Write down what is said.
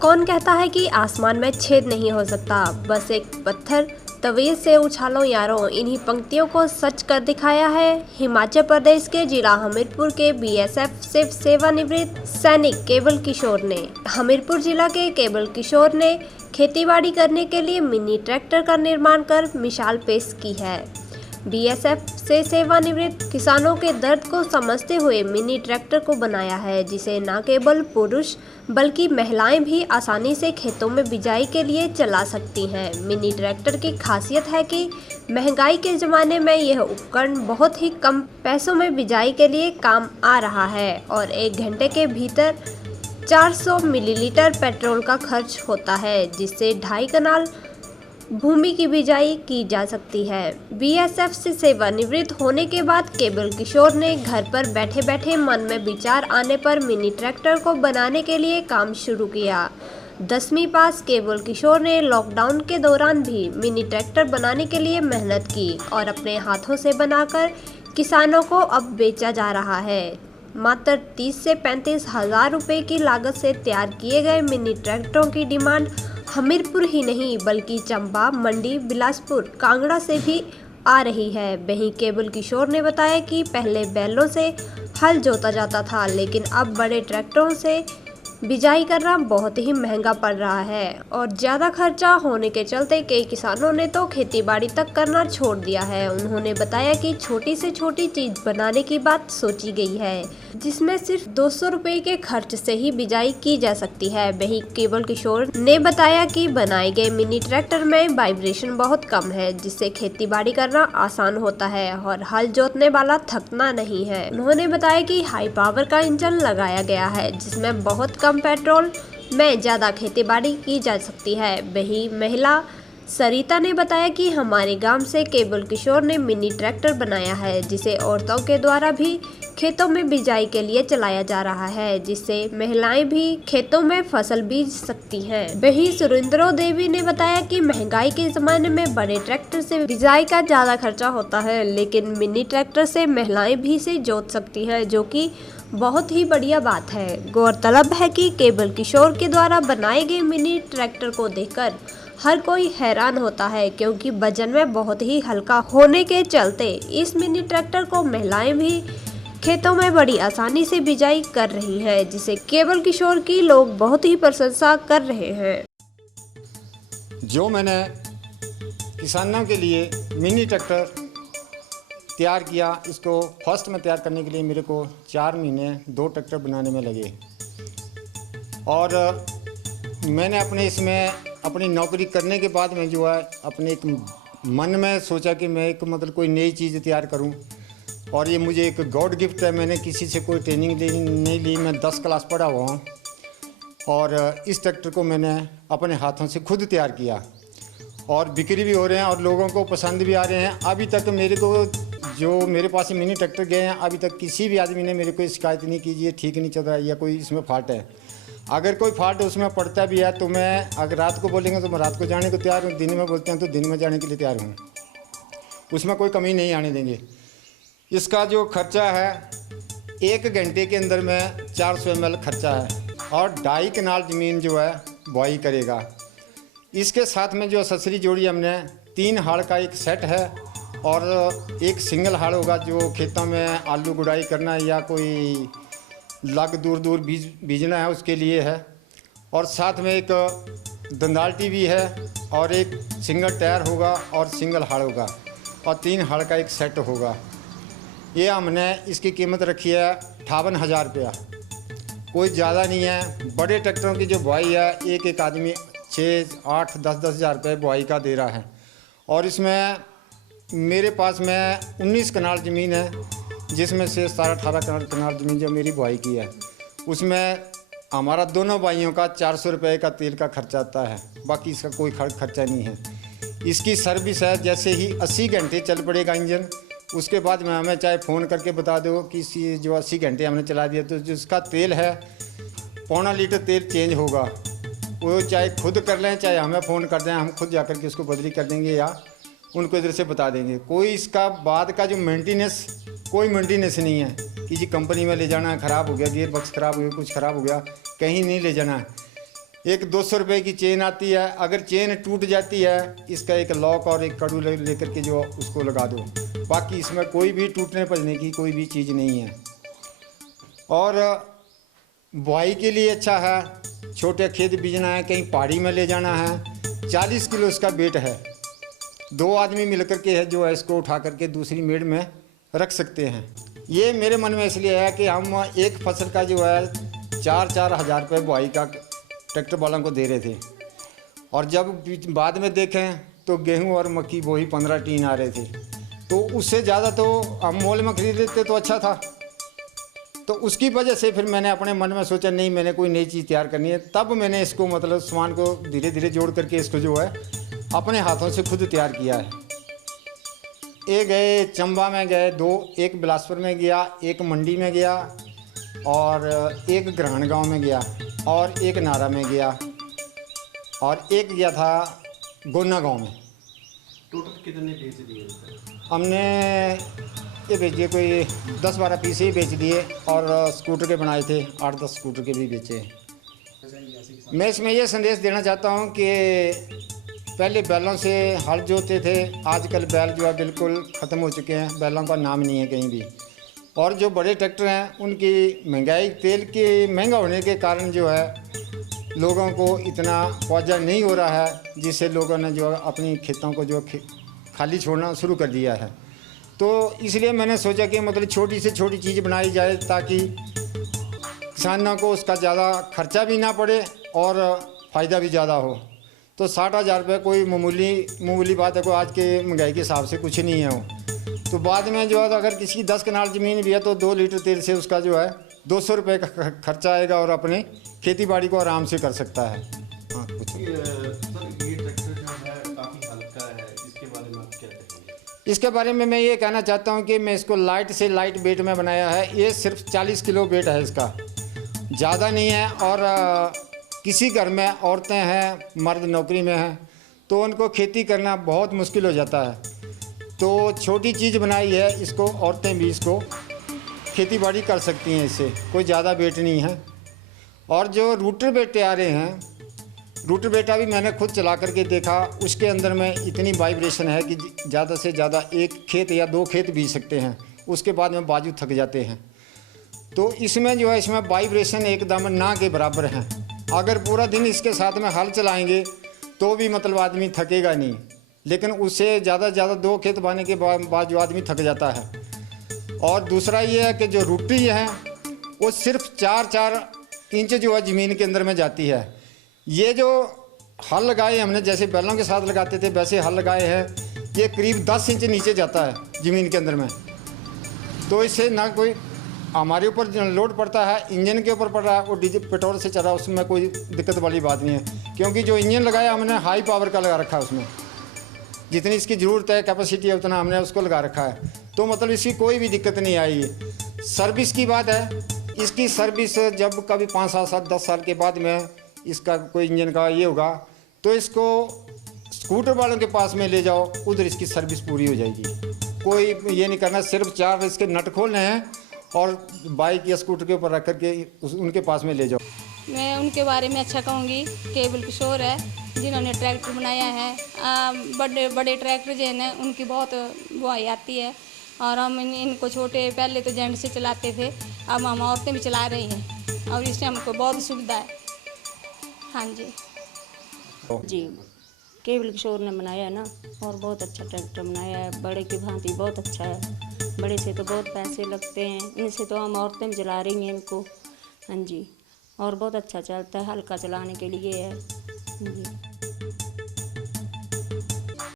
कौन कहता है कि आसमान में छेद नहीं हो सकता, बस एक पत्थर तवीज से उछालो यारों। इन्हीं पंक्तियों को सच कर दिखाया है हिमाचल प्रदेश के जिला हमीरपुर के बीएसएफ से सेवानिवृत्त सैनिक केवल किशोर ने। हमीरपुर जिला के केवल किशोर ने खेतीबाड़ी करने के लिए मिनी ट्रैक्टर का निर्माण कर मिसाल पेश की है। बीएसएफ से सेवानिवृत्त किसानों के दर्द को समझते हुए मिनी ट्रैक्टर को बनाया है, जिसे न केवल पुरुष बल्कि महिलाएं भी आसानी से खेतों में बिजाई के लिए चला सकती हैं। मिनी ट्रैक्टर की खासियत है कि महंगाई के ज़माने में यह उपकरण बहुत ही कम पैसों में बिजाई के लिए काम आ रहा है और 1 घंटे के भीतर 400 मिलीलीटर पेट्रोल का खर्च होता है, जिससे 2.5 कनाल भूमि की बिजाई की जा सकती है। बीएसएफ से सेवानिवृत्त होने के बाद केवल किशोर ने घर पर बैठे बैठे मन में विचार आने पर मिनी ट्रैक्टर को बनाने के लिए काम शुरू किया। 10वीं पास केवल किशोर ने लॉकडाउन के दौरान भी मिनी ट्रैक्टर बनाने के लिए मेहनत की और अपने हाथों से बनाकर किसानों को अब बेचा जा रहा है। मात्र 30 से 35 हज़ार रुपये की लागत से तैयार किए गए मिनी ट्रैक्टरों की डिमांड हमीरपुर ही नहीं बल्कि चंबा, मंडी, बिलासपुर, कांगड़ा से भी आ रही है। वहीं केवल किशोर ने बताया कि पहले बैलों से हल जोता जाता था, लेकिन अब बड़े ट्रैक्टरों से बिजाई करना बहुत ही महंगा पड़ रहा है और ज़्यादा खर्चा होने के चलते कई किसानों ने तो खेतीबाड़ी तक करना छोड़ दिया है। उन्होंने बताया कि छोटी से छोटी चीज़ बनाने की बात सोची गई है, जिसमें सिर्फ 200 रुपये के खर्च से ही बिजाई की जा सकती है। वहीं केवल किशोर ने बताया कि बनाए गए मिनी ट्रैक्टर में वाइब्रेशन बहुत कम है, जिससे खेतीबाड़ी करना आसान होता है और हल जोतने वाला थकना नहीं है। उन्होंने बताया कि हाई पावर का इंजन लगाया गया है, जिसमें बहुत कम पेट्रोल में ज़्यादा खेतीबाड़ी की जा सकती है। वही महिला सरिता ने बताया कि हमारे गांव से केवल किशोर ने मिनी ट्रैक्टर बनाया है, जिसे औरतों के द्वारा भी खेतों में बिजाई के लिए चलाया जा रहा है, जिससे महिलाएं भी खेतों में फसल बीज सकती हैं। वही सुरेंद्रो देवी ने बताया कि महंगाई के ज़माने में बड़े ट्रैक्टर से बिजाई का ज़्यादा खर्चा होता है, लेकिन मिनी ट्रैक्टर से महिलाएं भी से जोत सकती हैं, जो कि बहुत ही बढ़िया बात है। गौरतलब है कि केवल किशोर के द्वारा बनाए गए मिनी ट्रैक्टर को देखकर हर कोई हैरान होता है, क्योंकि वजन में बहुत ही हल्का होने के चलते इस मिनी ट्रैक्टर को महिलाएं भी खेतों में बड़ी आसानी से बिजाई कर रही हैं, जिसे केवल किशोर की लोग बहुत ही प्रशंसा कर रहे हैं। जो मैंने किसानों के लिए मिनी ट्रैक्टर तैयार किया, इसको फर्स्ट में तैयार करने के लिए मेरे को 4 महीने 2 ट्रैक्टर बनाने में लगे और मैंने अपनी नौकरी करने के बाद में जो है अपने एक मन में सोचा कि मैं एक कोई नई चीज़ तैयार करूं और ये मुझे एक गॉड गिफ्ट है। मैंने किसी से कोई ट्रेनिंग नहीं ली, मैं 10 क्लास पढ़ा हुआ हूँ और इस ट्रैक्टर को मैंने अपने हाथों से खुद तैयार किया और बिक्री भी हो रहे हैं और लोगों को पसंद भी आ रहे हैं। अभी तक मेरे पास मिनी ट्रैक्टर गए हैं, अभी तक किसी भी आदमी ने मेरे को शिकायत नहीं की ये ठीक नहीं चल रहा है या कोई इसमें फॉल्ट है। अगर कोई फॉल्ट उसमें पड़ता भी है तो मैं अगर रात को बोलेंगे तो मैं रात को जाने को तैयार हूँ, दिन में बोलते हैं तो दिन में जाने के लिए तैयार हूँ, उसमें कोई कमी नहीं आने देंगे। इसका जो खर्चा है 1 घंटे के अंदर में 400 ml खर्चा है और 2.5 कनाल ज़मीन जो है बुआई करेगा। इसके साथ में जो ससरी जोड़ी हमने 3 हाड़ का एक सेट है और एक सिंगल हाड़ होगा जो खेतों में आलू गुड़ाई करना है या कोई लग दूर दूर बीजना है उसके लिए है और साथ में एक दंदाल्टी भी है और एक सिंगल टायर होगा और सिंगल हाड़ होगा और 3 हाड़ का एक सेट होगा। ये हमने इसकी कीमत रखी है 58,000 रुपया, कोई ज़्यादा नहीं है। बड़े ट्रैक्टरों की जो बुआई है एक आदमी 6, 8, 10 हज़ार रुपये बुआई का दे रहा है और इसमें मेरे पास में 19 कनाल ज़मीन है, जिसमें से 17-18 कनाल ज़मीन जो मेरी बुआई की है उसमें हमारा दोनों भाइयों का 400 रुपये का तेल का खर्चा आता है, बाकी इसका कोई खर्चा नहीं है। इसकी सर्विस है, जैसे ही 80 घंटे चल पड़ेगा इंजन, उसके बाद में हमें चाहे फ़ोन करके बता दो कि जो 80 घंटे हमने चला दिया तो जिसका तेल है 1.25 लीटर तेल चेंज होगा, वो चाहे खुद कर लें चाहे हमें फ़ोन कर दें, हम खुद जाकर के उसको बदली कर देंगे या उनको इधर से बता देंगे। कोई इसका बाद का जो मेंटेनेंस कोई मेंटेनेंस नहीं है। कि जी कंपनी में ले जाना है, ख़राब हो गया, गियर बक्स ख़राब हो गया, कुछ ख़राब हो गया, कहीं नहीं ले जाना है। एक 200 रुपये की चेन आती है, अगर चेन टूट जाती है इसका एक लॉक और एक कड़ू लेकर के जो उसको लगा दो, बाकी इसमें कोई भी टूटने पड़ने की कोई भी चीज़ नहीं है। और बुआई के लिए अच्छा है, छोटे खेत बीजना है, कहीं पहाड़ी में ले जाना है, 40 किलो इसका वेट है। 2 आदमी मिलकर के है जो है इसको उठा करके दूसरी मेड़ में रख सकते हैं। ये मेरे मन में इसलिए है कि हम एक फसल का जो है 4-4 हज़ार रुपये बुआई का ट्रैक्टर वालों को दे रहे थे, और जब बाद में देखें तो गेहूं और मक्की वही 15 टीन आ रहे थे, तो उससे ज़्यादा तो हम मोल में खरीद लेते तो अच्छा था। तो उसकी वजह से फिर मैंने अपने मन में सोचा नहीं, मैंने कोई नई चीज़ तैयार करनी है। तब मैंने इसको मतलब सामान को धीरे धीरे जोड़ करके इसको जो है अपने हाथों से खुद तैयार किया है। ये गए चंबा में गए 2, एक बिलासपुर में गया, एक मंडी में गया, और एक ग्रहण गांव में गया, और एक नारा में गया, और एक गया था गोना गांव में। टोटल कितने बेच दिए? हमने ये बेच दिए, कोई 10-12 पीस ही बेच दिए, और स्कूटर के बनाए थे 8-10 स्कूटर के भी बेचे। मैं इसमें ये संदेश देना चाहता हूँ कि पहले बैलों से हल जोतते थे, आजकल बैल जो है बिल्कुल ख़त्म हो चुके हैं, बैलों का नाम नहीं है कहीं भी। और जो बड़े ट्रैक्टर हैं उनकी महंगाई, तेल के महंगा होने के कारण जो है लोगों को इतना मुआवजा नहीं हो रहा है, जिससे लोगों ने जो अपनी खेतों को जो खाली छोड़ना शुरू कर दिया है। तो इसलिए मैंने सोचा कि मतलब छोटी से छोटी चीज़ बनाई जाए ताकि किसानों को उसका ज़्यादा खर्चा भी ना पड़े और फ़ायदा भी ज़्यादा हो। तो 60,000 रुपये कोई मामूली बात है, कोई आज के महंगाई के हिसाब से कुछ नहीं है वो। तो बाद में जो है अगर किसी की 10 कनाल ज़मीन भी है तो 2 लीटर तेल से उसका जो है 200 रुपये का खर्चा आएगा, और अपने खेती बाड़ी को आराम से कर सकता है। हाँ, कुछ सर, ये ट्रैक्टर जो है काफ़ी हल्का है, इसके बारे में आप क्या कहेंगे? इसके बारे में मैं ये कहना चाहता हूँ कि मैं इसको लाइट से लाइट वेट में बनाया है। ये सिर्फ 40 किलो वेट है इसका, ज़्यादा नहीं है। और किसी घर में औरतें हैं, मर्द नौकरी में हैं, तो उनको खेती करना बहुत मुश्किल हो जाता है। तो छोटी चीज़ बनाई है, इसको औरतें भी इसको खेती बाड़ी कर सकती हैं, इससे कोई ज़्यादा वेट नहीं है। और जो रूटर बेटे आ रहे हैं, रूटर बेटा भी मैंने खुद चला करके देखा, उसके अंदर में इतनी वाइब्रेशन है कि ज़्यादा से ज़्यादा 1 खेत या 2 खेत बीज सकते हैं, उसके बाद में बाजू थक जाते हैं। तो इसमें जो है इसमें वाइब्रेशन एकदम ना के बराबर हैं। अगर पूरा दिन इसके साथ में हल चलाएंगे तो भी मतलब आदमी थकेगा नहीं, लेकिन उससे ज़्यादा 2 खेत बाने के बाद जो आदमी थक जाता है। और दूसरा ये है कि जो रूटी है वो सिर्फ 4-4 इंच जो है ज़मीन के अंदर में जाती है। ये जो हल लगाए हमने, जैसे बैलों के साथ लगाते थे वैसे हल लगाए हैं, ये करीब 10 इंच नीचे जाता है ज़मीन के अंदर में। तो इससे ना कोई हमारे ऊपर लोड पड़ता है, इंजन के ऊपर पड़ रहा है, वो डीजल पेट्रोल से चल रहा है, उसमें कोई दिक्कत वाली बात नहीं है। क्योंकि जो इंजन लगाया हमने हाई पावर का लगा रखा है, उसमें जितनी इसकी ज़रूरत है, कैपेसिटी है, उतना हमने उसको लगा रखा है। तो मतलब इसकी कोई भी दिक्कत नहीं आई है। सर्विस की बात है, इसकी सर्विस जब कभी 5 साल 10 साल के बाद में इसका कोई इंजन का ये होगा तो इसको स्कूटर वालों के पास में ले जाओ, उधर इसकी सर्विस पूरी हो जाएगी। कोई ये नहीं करना, सिर्फ 4 इसके नट खोलने हैं और बाइक या स्कूटर के ऊपर रख करके उनके पास में ले जाओ। मैं उनके बारे में अच्छा कहूँगी, केवल किशोर है जिन्होंने ट्रैक्टर बनाया है। बड़े बड़े ट्रैक्टर जो हैं उनकी बहुत बुआई आती है, और हम इनको छोटे पहले तो जेंट्स से चलाते थे, अब हम औरतें भी चला रही हैं, और इससे हमको बहुत सुविधा है। हाँ जी जी, केवल किशोर ने बनाया है ना, और बहुत अच्छा ट्रैक्टर बनाया है, बड़े की भांति बहुत अच्छा है। बड़े से तो बहुत पैसे लगते हैं, इनसे तो हम औरतें भी चला रही हैं इनको। हाँ जी, और बहुत अच्छा चलता है, हल्का चलाने के लिए है जी।